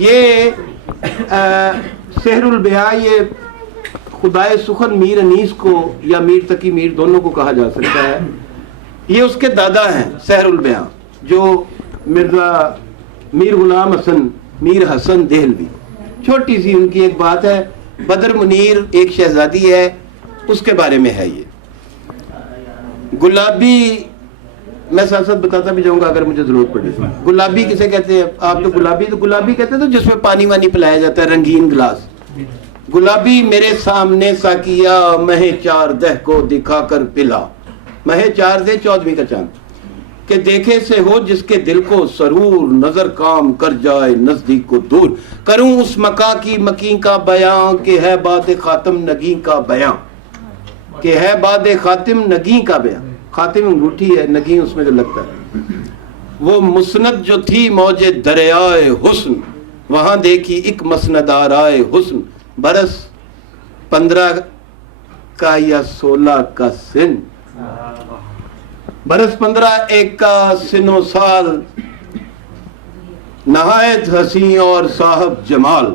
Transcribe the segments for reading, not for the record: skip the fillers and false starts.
یہ سحر البیاں یہ خدائے سخن میر انیس کو یا میر تقی میر دونوں کو کہا جا سکتا ہے. یہ اس کے دادا ہیں سحر البیاں جو مرزا میر غلام حسن میر حسن دہلوی. چھوٹی سی ان کی ایک بات ہے. بدر منیر ایک شہزادی ہے, اس کے بارے میں ہے. یہ گلابی, میں ساتھ ساتھ بتاتا بھی جاؤں گا اگر مجھے ضرورت پڑے. گلابی کسے کہتے ہیں آپ؟ تو گلابی کہتے ہیں تو جس میں پانی وانی پلایا جاتا ہے, رنگین گلاس. گلابی میرے سامنے ساکیا مہ چار دہ کو دکھا کر پلا. مہ چار دہ 14ویں کا چاند کہ دیکھے سے ہو جس کے دل کو سرور, نظر کام کر جائے نزدیک کو دور. کروں اس مکا کی مکین کا بیاں کہ ہے باد خاتم نگین کا بیاں, کہ ہے باد خاتم نگین کا بیاں. خاتم انگوٹھی ہے, نگین اس میں جو لگتا ہے. وہ مسند جو تھی موج دریائے حسن, وہاں دیکھی ایک مسند آرائے حسن. برس 15 کا یا 16 کا سن, برس 15 ایک کا سن و سال, نہایت حسین اور صاحب جمال.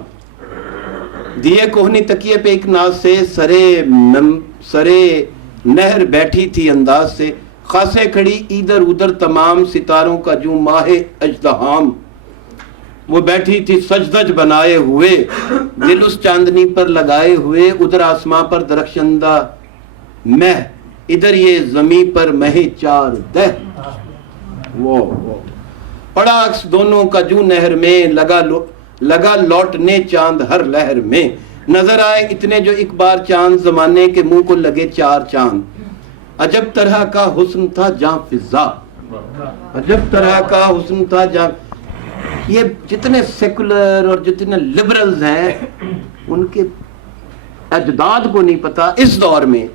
دیے کوہنی تکیے پہ ایک ناز سے سرے نہر بیٹھی تھی انداز سے. خاصے کھڑی ادھر ادھر تمام ستاروں کا جو ماہ اجتحام. وہ بیٹھی تھی سجدج بنائے ہوئے, دل اس چاندنی پر لگائے ہوئے. ادھر آسماں پر درخشندہ مہ, ادھر یہ زمین پر مہ چار دہ. پڑا عکس دونوں کا جو نہر میں, لگا لوٹنے چاند ہر لہر میں. نظر آئے اتنے جو ایک بار چاند, زمانے کے منہ کو لگے 4 چاند. عجب طرح کا حسن تھا جاں فضا, عجب طرح کا حسن تھا جاں. یہ جتنے سیکولر اور جتنے لبرلز ہیں ان کے اجداد کو نہیں پتا اس دور میں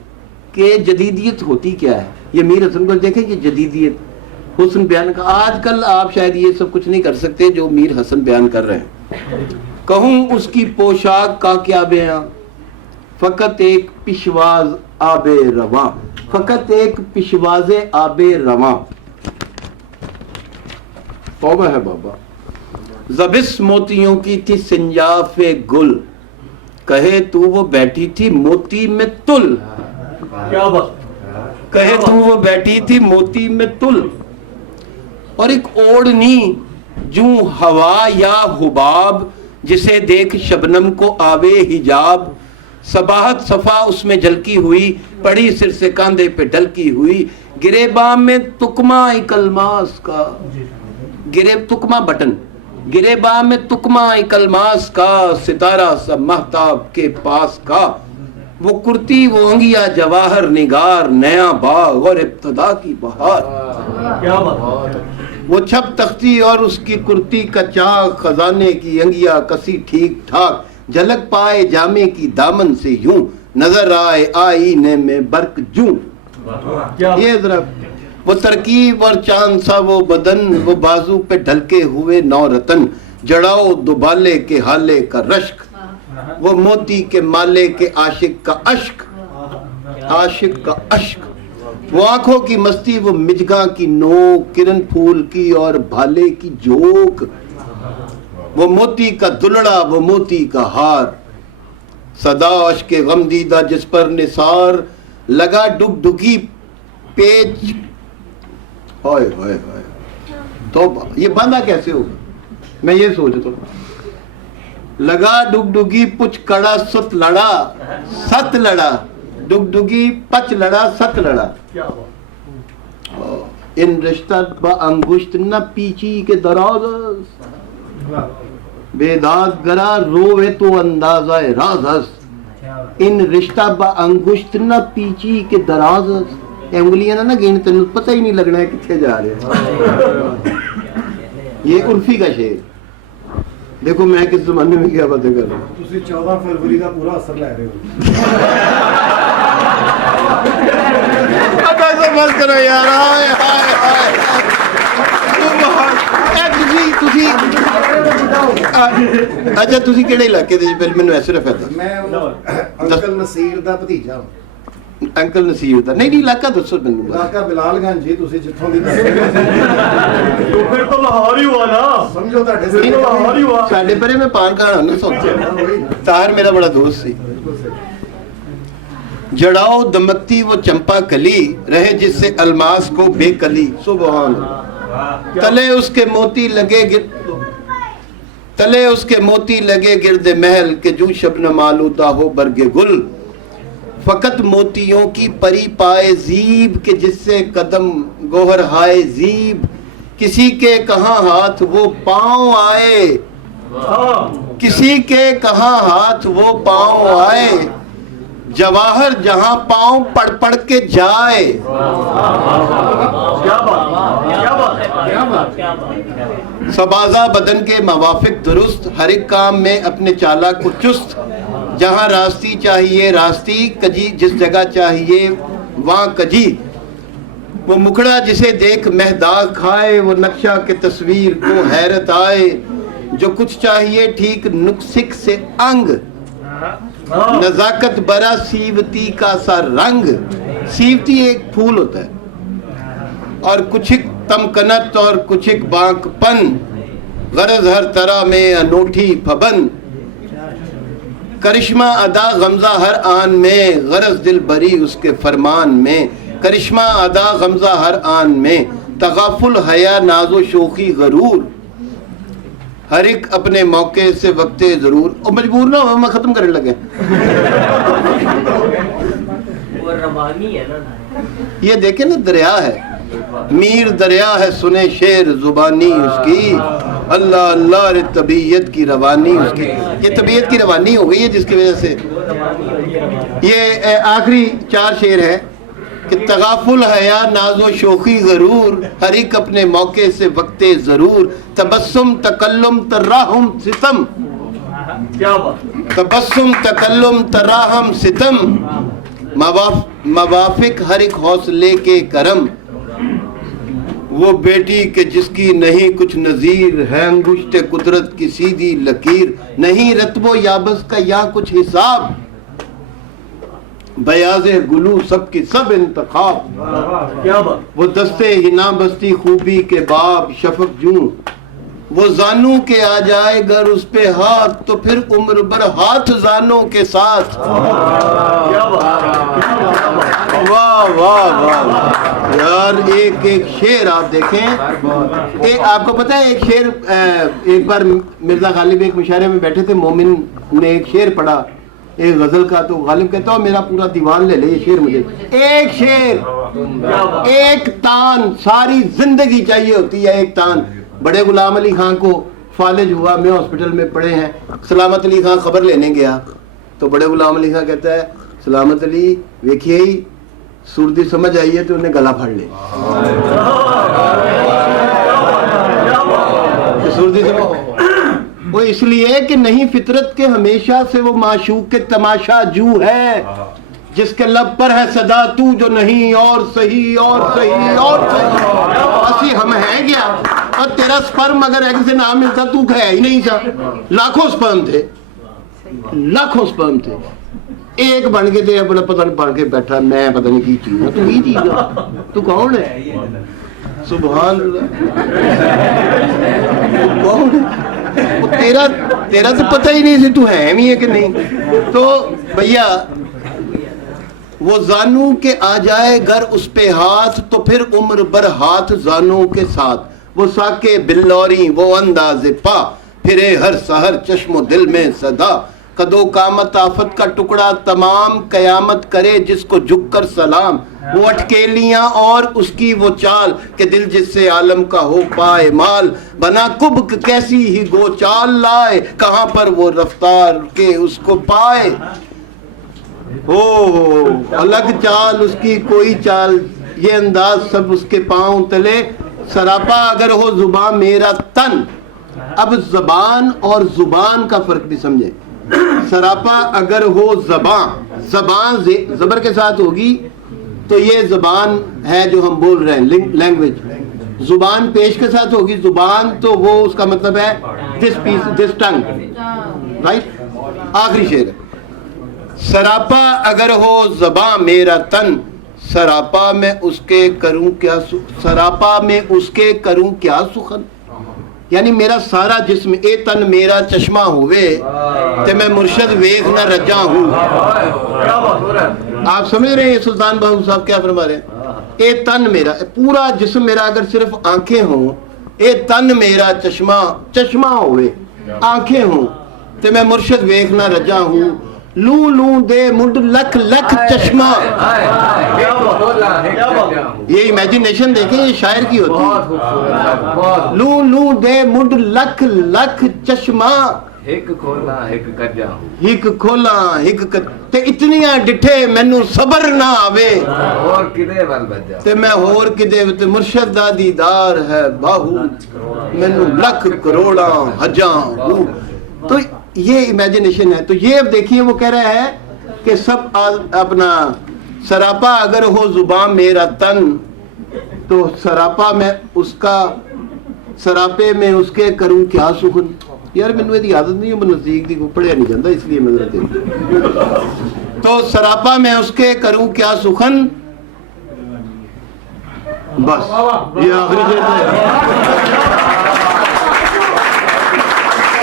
کہ جدیدیت ہوتی کیا ہے. یہ میر حسن کو دیکھیں, یہ جدیدیت حسن بیان کا. آج کل آپ شاید یہ سب کچھ نہیں کر سکتے جو میر حسن بیان کر رہے ہیں. کہوں اس کی پوشاک کا کیا بیاں, فقط ایک پشواز آب رواں, فقط ایک پشواز آب رواں. توبہ ہے بابا. زبس موتیوں کی تھی سنجاف گل, کہے تو وہ بیٹھی تھی موتی میں تل. کہے تو وہ بیٹھی تھی موتی میں تل. اور ایک اوڑنی جو ہوا یا حباب, جسے دیکھ شبنم کو آوے حجاب. صباحت صفا اس میں جھلکی ہوئی, پڑی سر سے کاندھے پہ ڈھلکی ہوئی. گرے بام میں تکما اکلماس کا, گرے تکما بٹن, گرے بام میں تکما اکلماس کا. ستارہ سب مہتاب کے پاس کا. وہ کرتی وہ انگیا جواہر نگار, نیا باغ اور ابتدا کی بہار. وہ چھپ تختی اور اس کی کرتی کا چاک, خزانے کی انگیا کسی ٹھیک ٹھاک. جھلک پائے جامے کی دامن سے یوں, نظر آئے آئینے میں برق جوں. یہ ذرا وہ ترکیب اور چاند سا وہ بدن, وہ بازو پہ ڈھلکے ہوئے 9 رتن. جڑاؤ دوبالے کے حالے کا رشک, وہ موتی کے مالے کے عاشق کا اشک, عاشق کا اشک. وہ آنکھوں کی مستی, وہ مجگاں کی نوک, کرن پھول کی اور بھالے کی جھوک. وہ موتی کا دلڑا, وہ موتی کا ہار. صدا عشق غم دیدہ جس پر نثار, لگا ڈگ ڈگی پیچ. ہائے ہائے ہائے توبہ, یہ باندھا کیسے ہوگا؟ میں یہ سوچتا ہوں. لگا ڈگ ڈگی پچ کڑا ست لڑا, ست لڑا, ڈگ ڈگی پچ لڑا ست لڑا. ان رشتہ با انگشت نہ پیچی کے دراز, بیداد گرا روے تو اندازہ راز است. ان رشتہ با انگشت نہ پیچی کے دراز است. انگلیاں نہ گین, تینوں پتہ ہی نہیں لگنا ہے کتنے جا رہے ہیں. یہ عرفی کا شعر. دیکھو میں کس زمانے میں کیا باتیں کر رہا ہوں. تسی 14 فروری کا پورا اثر لے رہے ہو. بس کرو یار. اچھا تسی کہڑے علاقے دے؟ پہلے مینوں ایسے رکھا تھا. میں انکل نصیر دا بھتیجا ہوں. ਅੰਕਲ ਨਸੀਰ ਦਾ ਨਹੀਂ ਇਲਾਕਾ ਦੱਸੋ ਮੈਨੂੰ ਬਸ। ਇਲਾਕਾ ਬਿਲਾਲਗੰਜ ਜੀ, ਤੁਸੀਂ ਜਿੱਥੋਂ ਦੀ ਦੱਸੋ तो फिर तो लाहौर ही हुआ ना। ਸਮਝੋ ਤੁਹਾਡੇ फिर तो लाहौर ही हुआ। ਸਾਡੇ ਪਰੇ ਮੈਂ ਪਾਨ ਕਾੜਾ ਨਾ ਸੋਚਿਆ ਤਾਰ ਮੇਰਾ ਬੜਾ ਦੋਸਤ ਸੀ जड़ाओ दमकती वो चंपा कली रहे जिससे अलमास को बेकली सुभान तले उसके मोती लगे गिरदे महल के जू शबनम आलूदा हो बरगे गुल फकत मोतियों की परी पाए जीब के जिससे कदम गोहर हाय जीब किसी के कहाँ हाथ वो पाँव आए किसी के कहाँ हाथ वो पाँव आए जवाहर जहां पाँव पढ़ पढ़ के जाए। क्या बात है। सबाजा बदन के मवाफिक दुरुस्त हर एक काम में अपने चालाक को चुस्त जहां रास्ती चाहिए रास्ती कजी जिस जगह चाहिए वहां कजी वो मुखड़ा जिसे देख महदाग खाए वो नक्शा के तस्वीर को हैरत आए जो कुछ चाहिए ठीक नुक्सिक से अंग नजाकत बरा सीवती का सा रंग सीवती एक फूल होता है और कुछ एक तमकनत और कुछ एक बांकपन गरज हर तरह में अनोठी फबन करिश्मा अदा गमजा हर आन में गरज दिल बरी उसके फरमान में करिश्मा अदा गमजा हर आन में तगाफुल हया नाजो शोखी गरूर हर एक अपने मौके से वक्ते जरूर और मजबूर ना हो मैं खत्म करने लगे वो रवानी है ना। ये देखे ना दरिया है मीर दरिया है सुने शेर जुबानी उसकी अल्लाह अल्लाह रे तबीयत की रवानी उसकी ये तबीयत की रवानी हो गई है जिसकी वजह से ये आखिरी 4 शेर है कि तगाफुल हया नाजो शोखी गरूर हर एक अपने मौके से वक्ते जरूर तबस्सुम तकल्लुम तराहम सितम क्या बात। तबस्सुम तकल्लुम तराहम सितम मवाफिक हर एक हौसले के करम वो बेटी के जिसकी नहीं कुछ नजीर है अंगुश्ते कुदरत की सीधी लकीर नहीं रत्बो याबस का यहाँ कुछ हिसाब बयाज़े गुलू सबकी सब इंतखाब क्या बात। वो दस्ते हिना बस्ती खूबी के बाब शफक जूं वो जानू के आ जाए गर उस पे हाथ तो फिर उम्र भर हाथ जानों के साथ क्या बात। वाह वाह वाह यार एक एक शेर आप देखें आपको पता है एक शेर एक बार मिर्जा गालिब एक मुशायरे में बैठे थे मोमिन ने एक शेर पढ़ा एक गजल का तो गालिब कहता हूँ मेरा पूरा दीवान ले ले ये शेर मुझे एक शेर एक तान सारी जिंदगी चाहिए होती है एक तान बड़े गुलाम अली खान को फालिज हुआ मैं हॉस्पिटल में पड़े हैं सलामत अली खान खबर लेने गया तो बड़े गुलाम अली खान कहता है सलामत अली देखिए ही सुर्दी समझ आई है तो उन्हें गला फाड़ ले सुर्दी समझ वो इसलिए कि नहीं फितरत के हमेशा से वो माशूक के तमाशा जू है जिसके लब पर है सदा तू जो नहीं और सही और सही और सही असी हम हैं क्या और तेरा स्पर्म अगर एग से ना मिलता तू है ही नहीं था लाखों स्पर्म थे एक बन के थे अपना पता नहीं बन के बैठा मैं पता नहीं की चीज तू ही चीज तू कौन है सुभान कौन है तेरा तो पता ही नहीं तू है भी है कि नहीं तो भैया वो जानू के आ जाए घर उस पे हाथ तो फिर उम्र भर हाथ जानू के साथ वो साके बिल्लौरी वो अंदाज़े पा फिरे हर सहर चश्मो दिल में सदा कदो कामत आफत का टुकड़ा तमाम कयामत करे जिसको झुककर सलाम वो अटकेलियां और उसकी वो चाल के दिल जिससे आलम का हो पाए माल बना कुब कैसी ही गोचाल लाए कहां पर वो रफ्तार के उसको पाए हो अलग चाल उसकी कोई चाल ये अंदाज सब उसके पांव तले सरापा अगर हो जुबान मेरा तन अब जबान और जुबान का फर्क भी समझे सरापा अगर हो जबान जबर के साथ होगी तो ये जबान है जो हम बोल रहे हैं लैंग्वेज जुबान पेश के साथ होगी जुबान तो वो उसका मतलब है दिस टंग राइट आखिरी शेर सरापा अगर हो ज़बां मेरा तन, सरापा में उसके करूं क्या सरापा में उसके करूं क्या सुखन। यानी मेरा सारा जिस्म ए तन मेरा चश्मा होवे ते मैं मुर्शद वेख न रजा हूँ। आप समझ रहे हैं सुल्तान बाहू साहब क्या फरमा रहे हैं। ए तन मेरा पूरा जिस्म मेरा अगर सिर्फ आंखें हों, ए तन मेरा चश्मा होवे आंखें हों ते मैं मुर्शद वेख न रजा हूँ। लू लू दे मुंड लख लख चश्मा। ये इमेजिनेशन देखें, ये शायर की होती है। लू लू दे मुंड लख लख चश्मा, एक खोला एक कजा हिक खोला हिक ते इतनियां डिठे मैनू सबर ना आवे और किदे वल बजा ते मैं होर किदे ते मुर्शद दा दीदार है बाहू मैनू लख करोड़ा हजार। तो ये इमेजिनेशन है। तो ये अब देखिए वो कह रहा है कि सब अपना सरापा अगर हो जुबान मेरा तन, तो सरापा में उसका सरापे में उसके करूं क्या सुखन। यार मैनू इसकी आदत नहीं है, मैं नजदीक दी पढ़िया नहीं जाता इसलिए मैं जरा देखता। तो सरापा में उसके करूं क्या सुखन। बस ये आखिरी शेर है।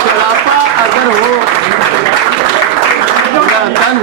सरापा अगर हो मेरा तन,